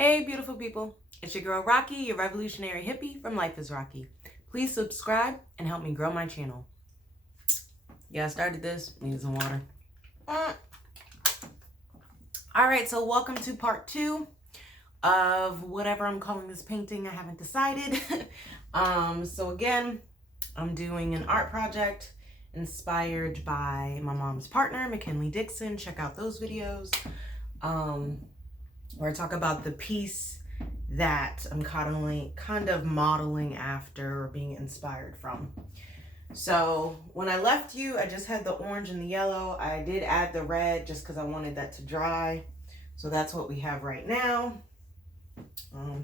Hey beautiful people, it's your girl Rocqi, your revolutionary hippie from Life is Rocqi. Please subscribe and help me grow my channel. Yeah, I started this, need some water. Alright, so welcome to part 2 of whatever I'm calling this painting. I haven't decided. So again, I'm doing an art project inspired by my mom's partner, McKinley Dixon. Check out those videos. Where I talk about the piece that I'm kind of modeling after or being inspired from. So when I left you, I just had the orange and the yellow. I did add the red just because I wanted that to dry. So that's what we have right now. Let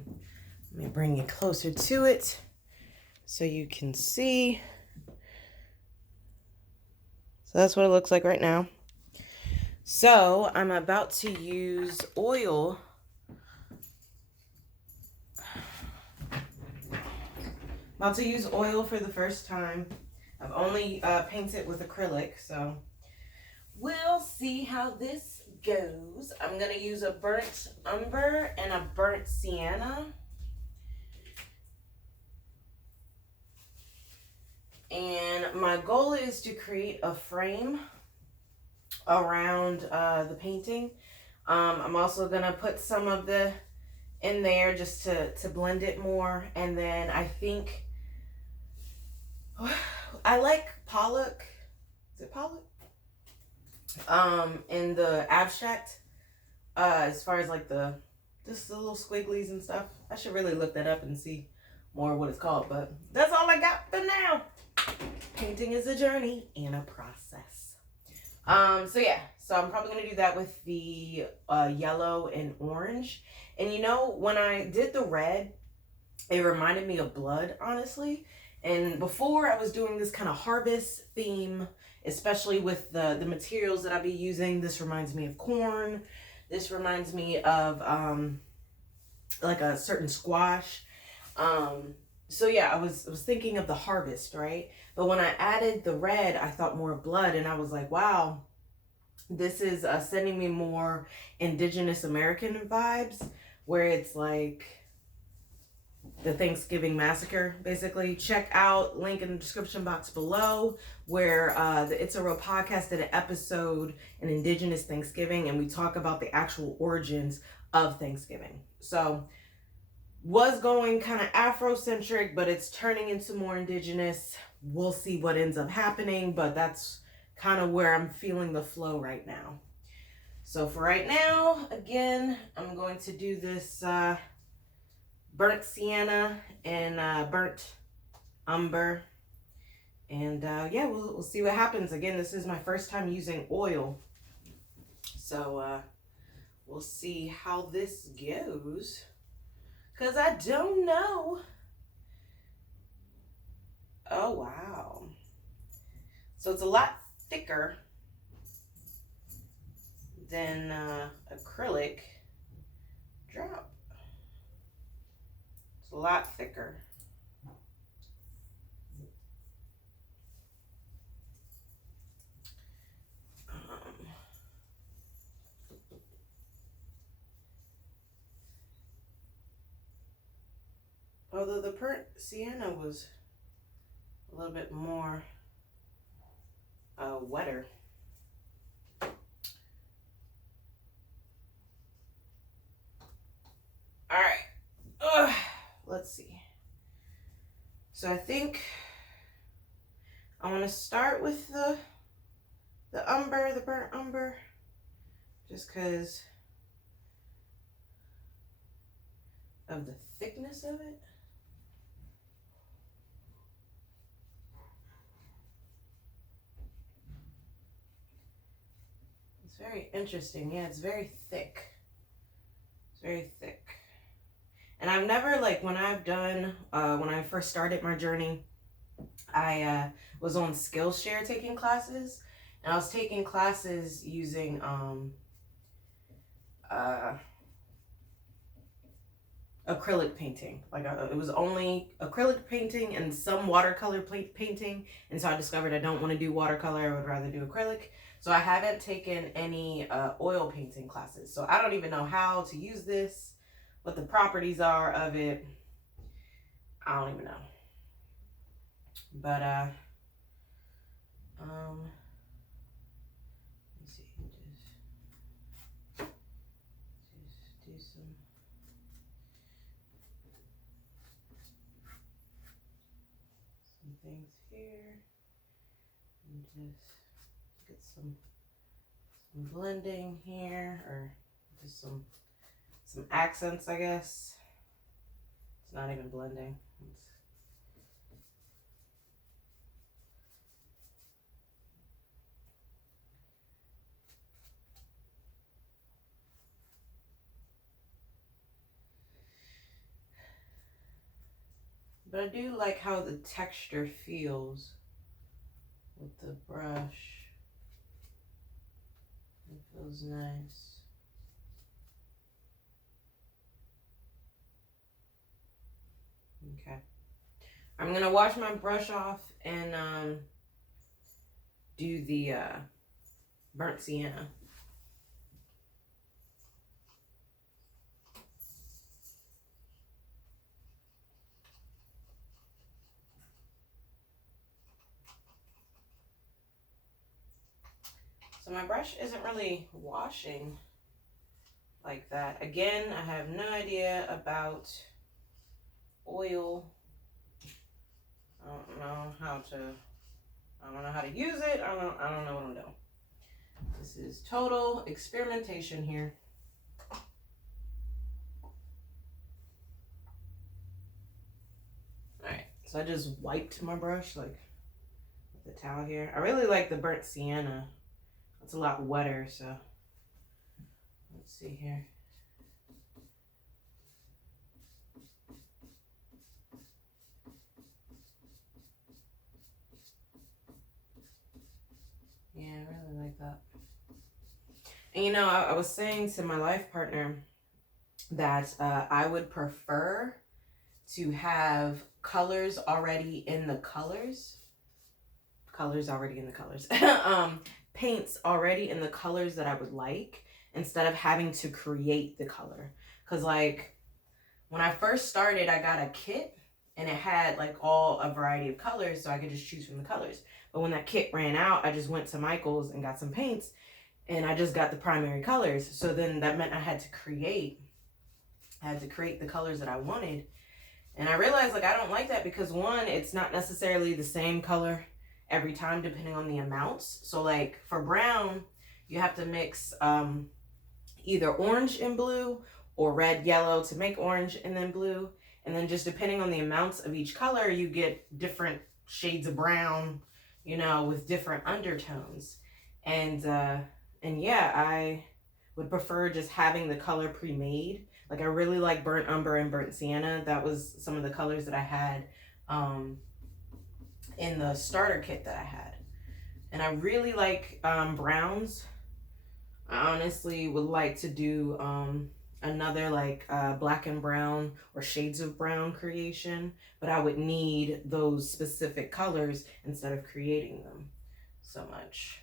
me bring you closer to it so you can see. So that's what it looks like right now. So I'm about to use oil. About to use oil for the first time. I've only painted with acrylic, so we'll see how this goes. I'm gonna use a burnt umber and a burnt sienna. And my goal is to create a frame around the painting. I'm also gonna put some of the in there just to blend it more. And then I think I like Pollock. Is it Pollock? In the abstract, as far as like just the little squigglies and stuff. I should really look that up and see more what it's called, but that's all I got for now. Painting is a journey and a process. So yeah, so I'm probably gonna do that with the yellow and orange. And you know, when I did the red, it reminded me of blood, honestly. And before I was doing this kind of harvest theme, especially with the materials that I'll be using. This reminds me of corn. This reminds me of like a certain squash. So yeah, I was thinking of the harvest, right? But when I added the red, I thought more of blood, and I was like, wow, this is sending me more Indigenous American vibes, where it's like the Thanksgiving massacre, basically. Check out link in the description box below where the It's a Real podcast did an episode, an Indigenous Thanksgiving, and we talk about the actual origins of Thanksgiving. So was going kind of Afrocentric, but it's turning into more Indigenous. We'll see what ends up happening, but that's kind of where I'm feeling the flow right now. So for right now, again, I'm going to do this burnt sienna and burnt umber, and yeah, we'll see what happens. Again, this is my first time using oil, so we'll see how this goes, because I don't know. Oh wow, so it's a lot thicker than acrylic drop. A lot thicker. Although the burnt sienna was a little bit more wetter. All right. Let's see. So I think I want to start with the umber, the burnt umber, just because of the thickness of it. It's very interesting. Yeah, it's very thick. It's very thick. And I've never, like, when I've done, when I first started my journey, I was on Skillshare taking classes. And I was taking classes using acrylic painting. Like, it was only acrylic painting and some watercolor painting. And so I discovered I don't want to do watercolor. I would rather do acrylic. So I haven't taken any oil painting classes. So I don't even know how to use this. what the properties are of it. I don't even know. But let me see, just do some things here, and just get some blending here, or just some accents, I guess. It's not even blending. But I do like how the texture feels with the brush. It feels nice. Okay. I'm gonna wash my brush off and do the burnt sienna. So my brush isn't really washing like that. Again, I have no idea about oil. I don't know how to use it. I don't know what I'm doing. This is total experimentation here. Alright, so I just wiped my brush like with the towel here. I really like the burnt sienna. It's a lot wetter, so let's see here. Yeah, I really like that. And you know, I was saying to my life partner that I would prefer to have colors already in the colors. Colors already in the colors. Paints already in the colors that I would like, instead of having to create the color. Because like when I first started, I got a kit and it had like all a variety of colors, so I could just choose from the colors. But when that kit ran out, I just went to Michael's and got some paints, and I just got the primary colors. So then that meant I had to create the colors that I wanted. And I realized like I don't like that, because one, it's not necessarily the same color every time depending on the amounts. So like for brown, you have to mix either orange and blue or red, yellow to make orange and then blue. And then just depending on the amounts of each color, you get different shades of brown, you know, with different undertones. And yeah, I would prefer just having the color pre-made. Like I really like burnt umber and burnt sienna. That was some of the colors that I had in the starter kit that I had. And I really like browns. I honestly would like to do another like black and brown or shades of brown creation, but I would need those specific colors instead of creating them so much.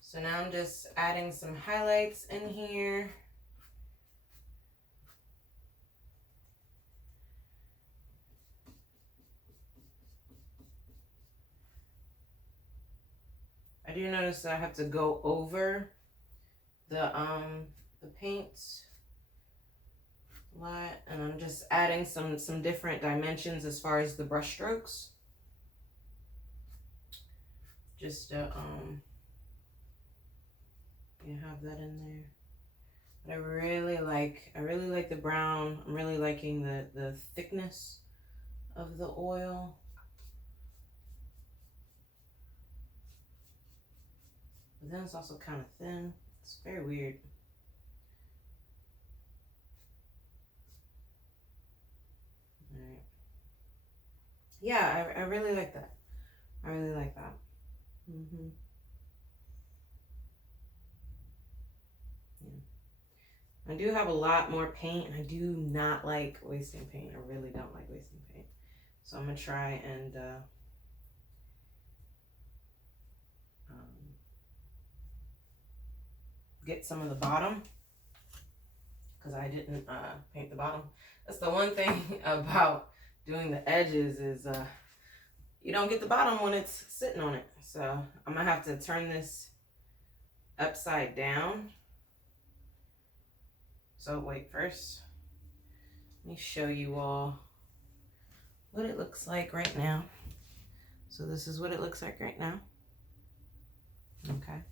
So now I'm just adding some highlights in here. I do notice that I have to go over the paints a lot, and I'm just adding some different dimensions as far as the brush strokes. Just to you have that in there. But I really like the brown. I'm really liking the thickness of the oil. But then it's also kind of thin. It's very weird. All right. Yeah, I really like that. I really like that. Mm-hmm. Yeah. I do have a lot more paint, and I do not like wasting paint. I really don't like wasting paint. So I'm going to try and get some of the bottom, because I didn't paint the bottom. That's the one thing about doing the edges is you don't get the bottom when it's sitting on it. So I'm going to have to turn this upside down. So wait, first, let me show you all what it looks like right now. So this is what it looks like right now. Okay.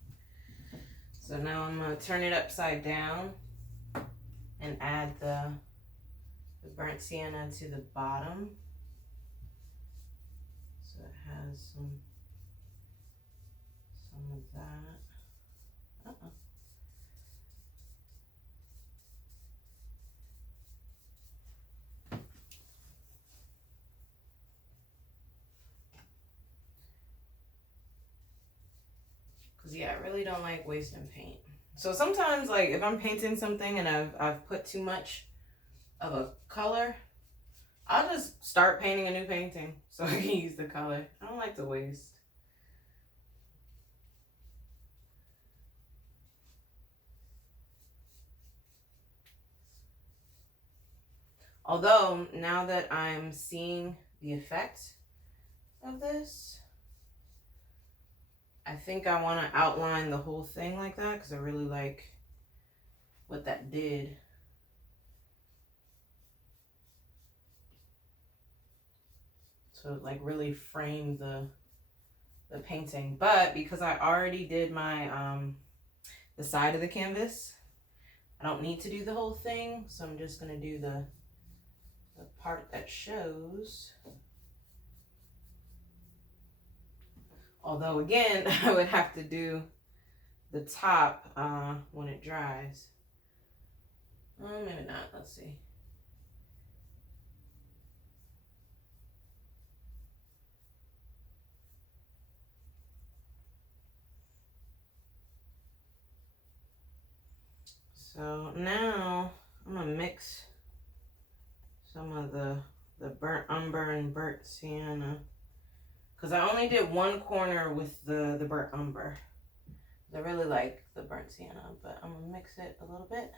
So now I'm going to turn it upside down and add the burnt sienna to the bottom. So it has some of that. Because yeah, I really don't like wasting paint. So sometimes, like if I'm painting something and I've put too much of a color, I'll just start painting a new painting so I can use the color. I don't like to waste. Although now that I'm seeing the effect of this, I think I want to outline the whole thing like that because I really like what that did. So like really frame the painting. But because I already did my the side of the canvas, I don't need to do the whole thing. So I'm just gonna do the part that shows. Although again, I would have to do the top when it dries. Maybe not, let's see. So now I'm gonna mix some of the burnt umber and burnt sienna, because I only did one corner with the burnt umber. I really like the burnt sienna, but I'm gonna mix it a little bit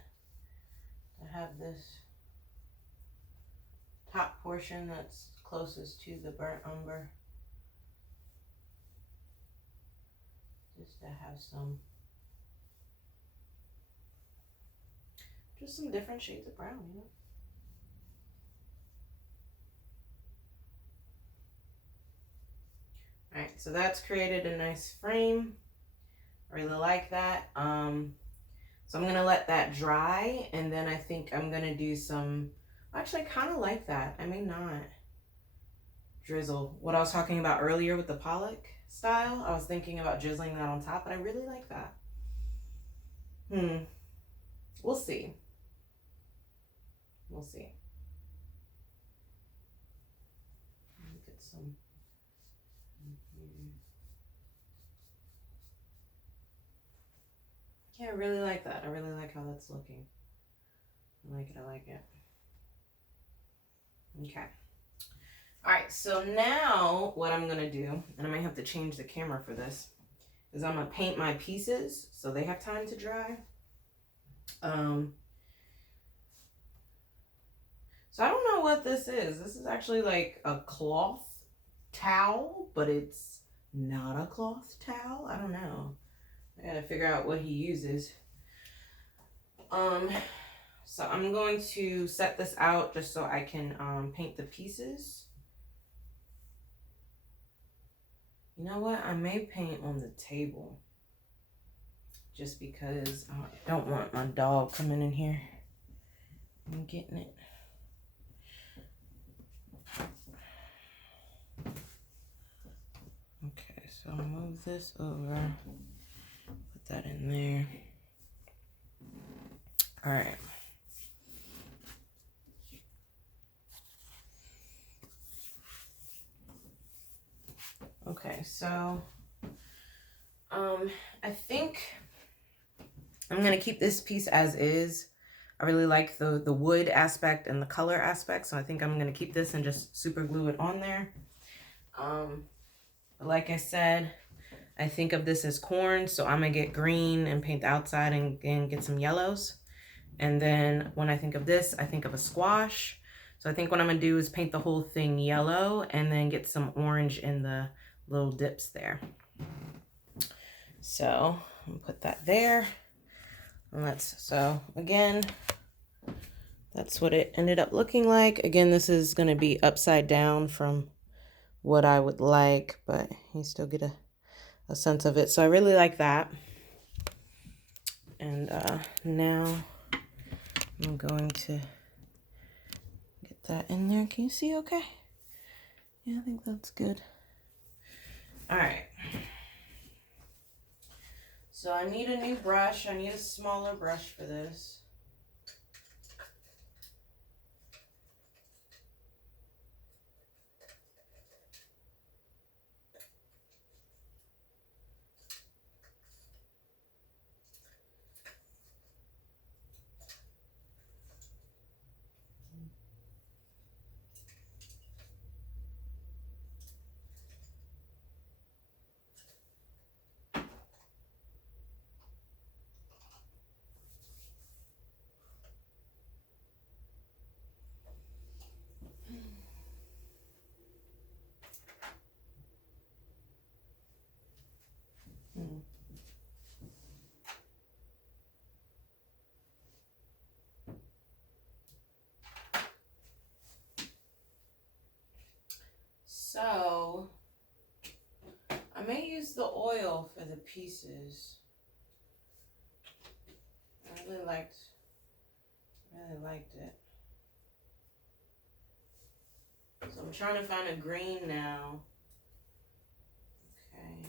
to have this top portion that's closest to the burnt umber, just to have some different shades of brown, you know. All right, so that's created a nice frame. I really like that. So I'm gonna let that dry, and then I think I'm gonna do some, actually I kind of like that. I may not drizzle. What I was talking about earlier with the Pollock style, I was thinking about drizzling that on top, but I really like that. We'll see. We'll see. Let me get some. Yeah, I really like that. I really like how that's looking. I like it, I like it. Okay. All right, so now what I'm gonna do, and I might have to change the camera for this, is I'm gonna paint my pieces so they have time to dry. So I don't know what this is. This is actually like a cloth towel, but it's not a cloth towel. I don't know. I gotta figure out what he uses. So I'm going to set this out just so I can paint the pieces. You know what? I may paint on the table just because I don't want my dog coming in here and getting it. Okay, so I'll move this over, put that in there. All right. Okay, so I think I'm gonna keep this piece as is. I really like the wood aspect and the color aspect, so I think I'm going to keep this and just super glue it on there. Like I said, I think of this as corn, so I'm going to get green and paint the outside and get some yellows. And then when I think of this, I think of a squash. So I think what I'm going to do is paint the whole thing yellow and then get some orange in the little dips there. So I'm going to put that there. And so again, that's what it ended up looking like. Again, this is going to be upside down from what I would like, but you still get a sense of it. So I really like that. And now I'm going to get that in there. Can you see okay? Yeah, I think that's good. All right. So I need a new brush. I need a smaller brush for this. So I may use the oil for the pieces. I really liked it. So I'm trying to find a green now. Okay.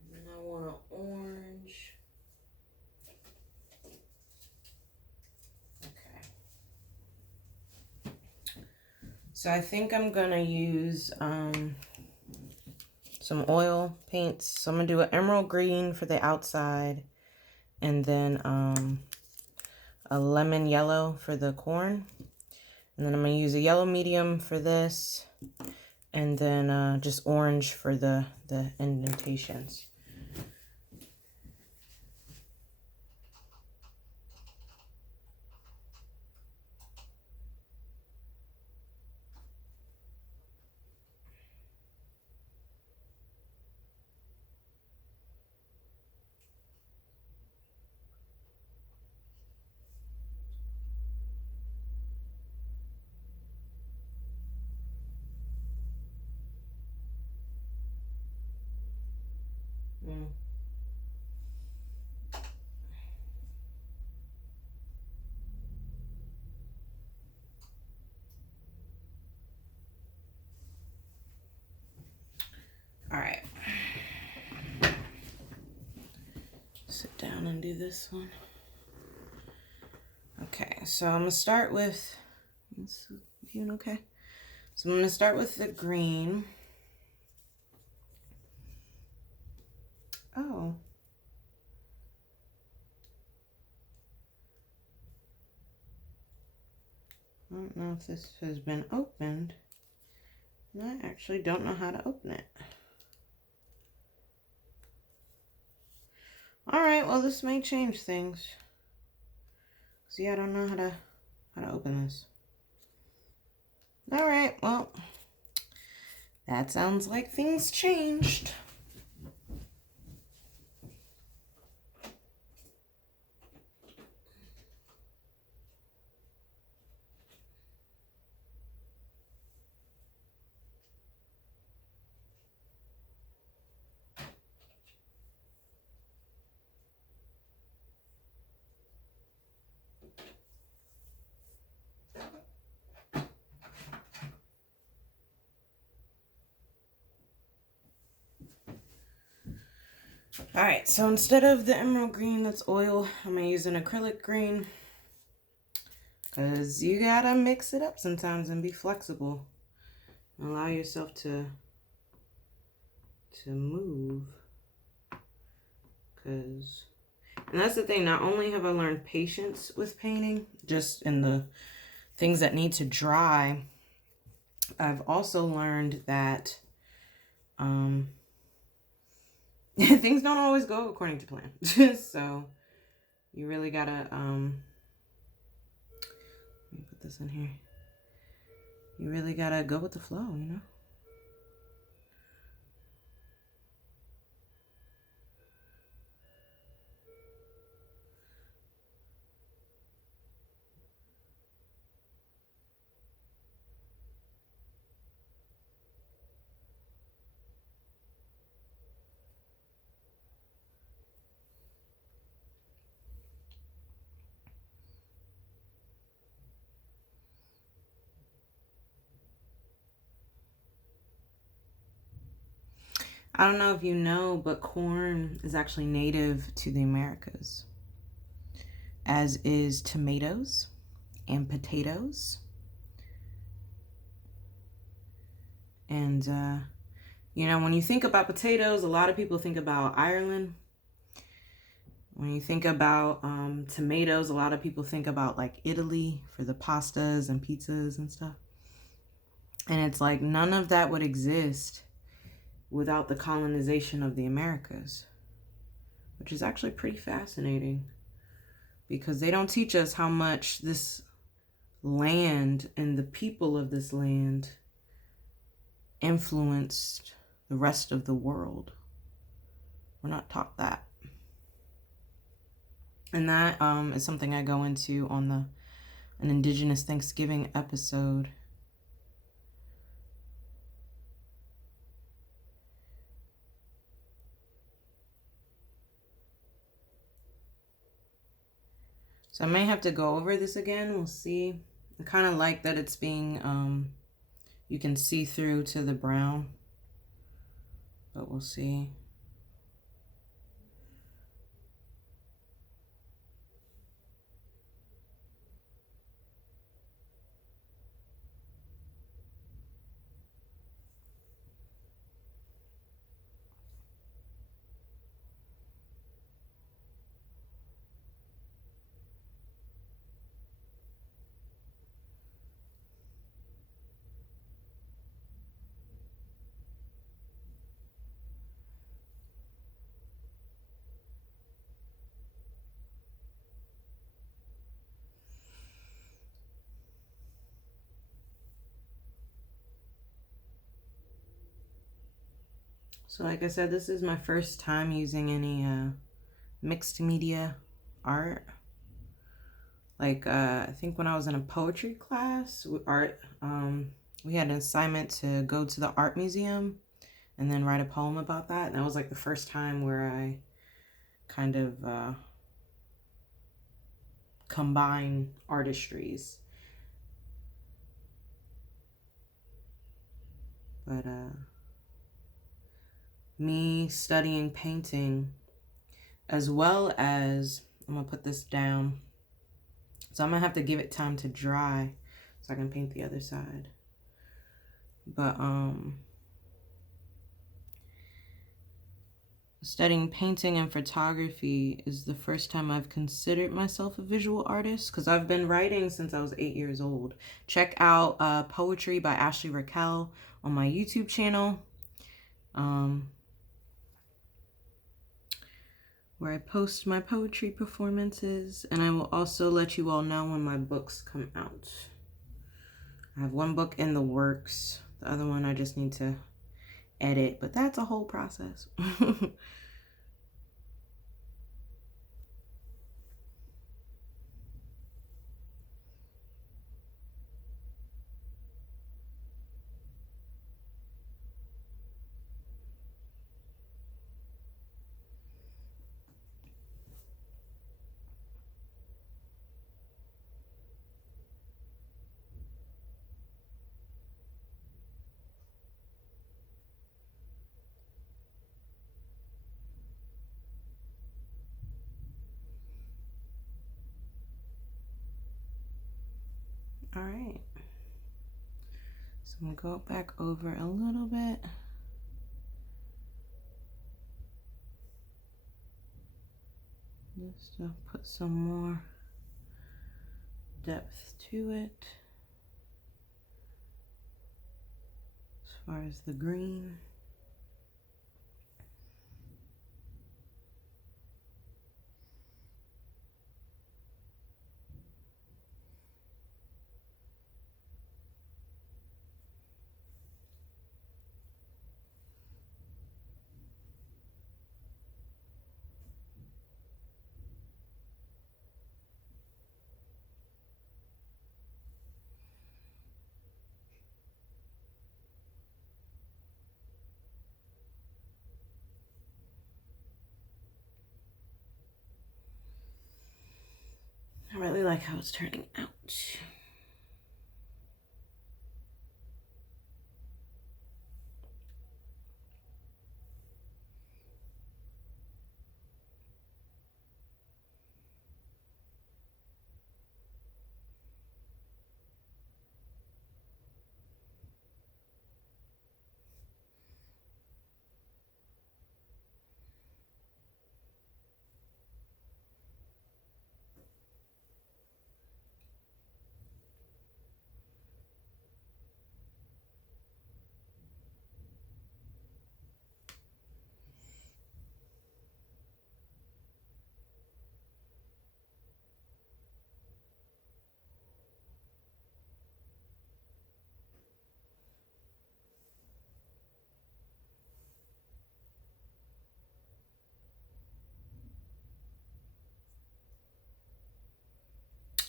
And then I want an orange. Okay. So I think I'm gonna use some oil paints. So I'm gonna do an emerald green for the outside, and then a lemon yellow for the corn. And then I'm gonna use a yellow medium for this, and then just orange for the indentations. All right. Sit down and do this one. Okay, so I'm gonna start with, is viewing okay? So I'm gonna start with the green. Oh. I don't know if this has been opened. I actually don't know how to open it. Alright, well this may change things. See, I don't know how to open this. Alright, well, that sounds like things changed. Alright, so instead of the emerald green that's oil, I'm going to use an acrylic green. Because you got to mix it up sometimes and be flexible. Allow yourself to to move. And that's the thing, not only have I learned patience with painting, just in the things that need to dry, I've also learned that things don't always go according to plan. So you really gotta, let me put this in here. You really gotta go with the flow, you know? I don't know if you know, but corn is actually native to the Americas, as is tomatoes and potatoes. And, you know, when you think about potatoes, a lot of people think about Ireland. When you think about tomatoes, a lot of people think about like Italy for the pastas and pizzas and stuff. And it's like none of that would exist without the colonization of the Americas, which is actually pretty fascinating because they don't teach us how much this land and the people of this land influenced the rest of the world. We're not taught that. And that is something I go into on an Indigenous Thanksgiving episode. So I may have to go over this again. We'll see. I kind of like that it's being, you can see through to the brown, but we'll see. So like I said, this is my first time using any mixed media art. Like I think when I was in a poetry class, we had an assignment to go to the art museum and then write a poem about that. And that was like the first time where I kind of combine artistries. But me studying painting, as well as, I'm gonna put this down, so I'm gonna have to give it time to dry so I can paint the other side. But studying painting and photography is the first time I've considered myself a visual artist, because I've been writing since I was 8 years old. Check out Poetry by Ashley Raquel on my YouTube channel, where I post my poetry performances, and I will also let you all know when my books come out. I have one book in the works. The other one I just need to edit, but that's a whole process. All right. So I'm gonna go back over a little bit. Just to put some more depth to it as far as the green. I really like how it's turning out.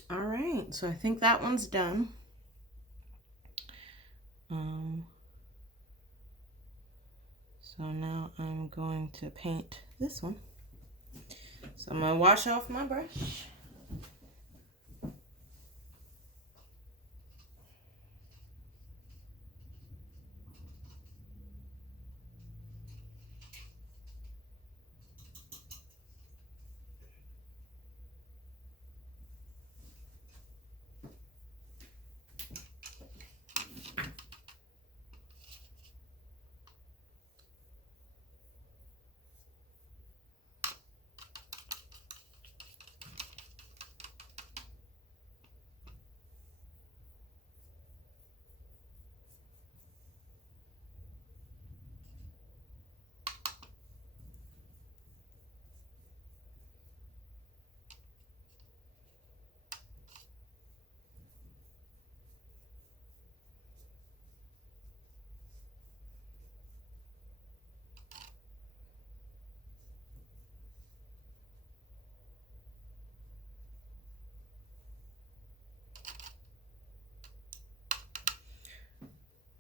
All right, so I think that one's done. So now I'm going to paint this one. So I'm gonna wash off my brush.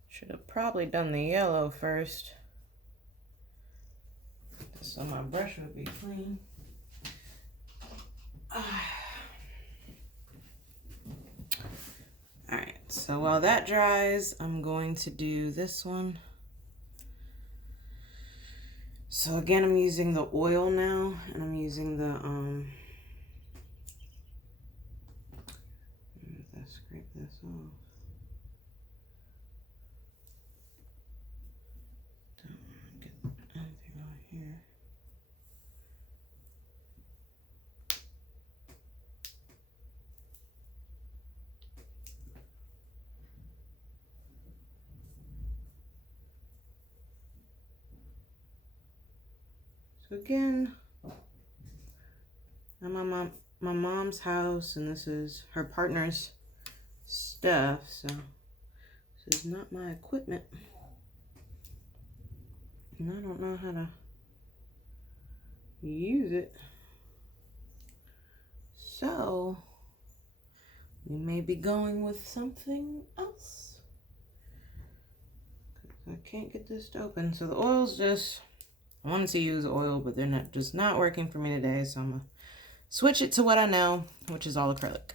Should have probably done the yellow first, so my brush would be clean. Alright, so while that dries, I'm going to do this one. So again, I'm using the oil now, and I'm using the let's scrape this off. Don't want to get anything on here. So again, I'm at my mom's house, and this is her partner's stuff, so this is not my equipment. And I don't know how to use it. So we may be going with something else. I can't get this to open. So the oil's just, I wanted to use oil, but they're just not working for me today. So I'm gonna switch it to what I know, which is all acrylic.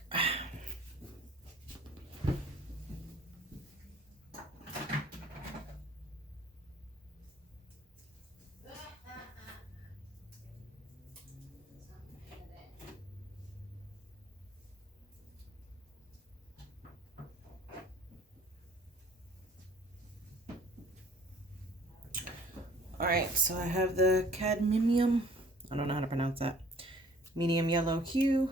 All right, so I have the cadmium, I don't know how to pronounce that, medium yellow hue.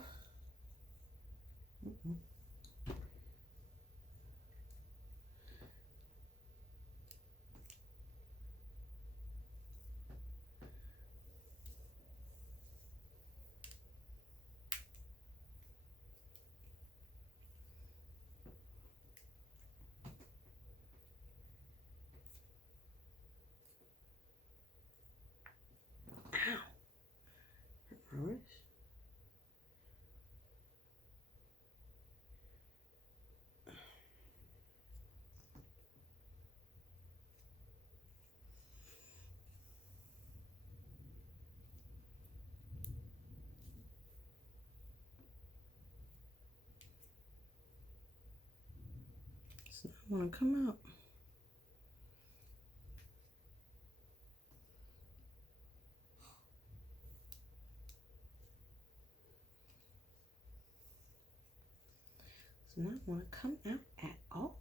It's not want to come out. Does not want to come out at all.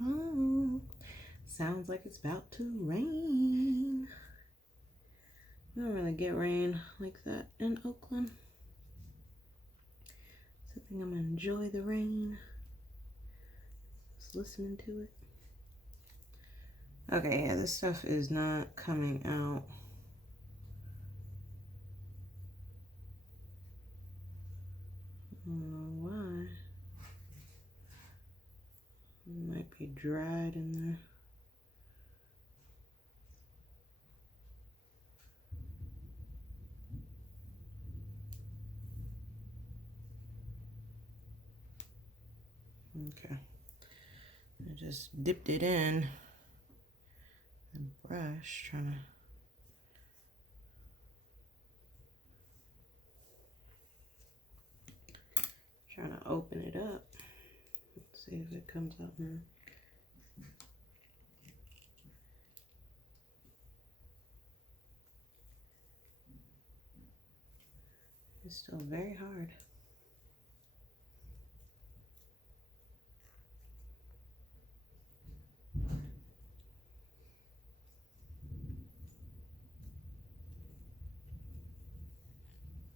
Oh, sounds like it's about to rain. We don't really get rain like that in Oakland. So I think I'm gonna enjoy the rain. Just listening to it. Okay, yeah, this stuff is not coming out. I don't know why. It might be dried in there. Okay. I just dipped it in the brush, trying to open it up. Let's see if it comes out now. It's still very hard.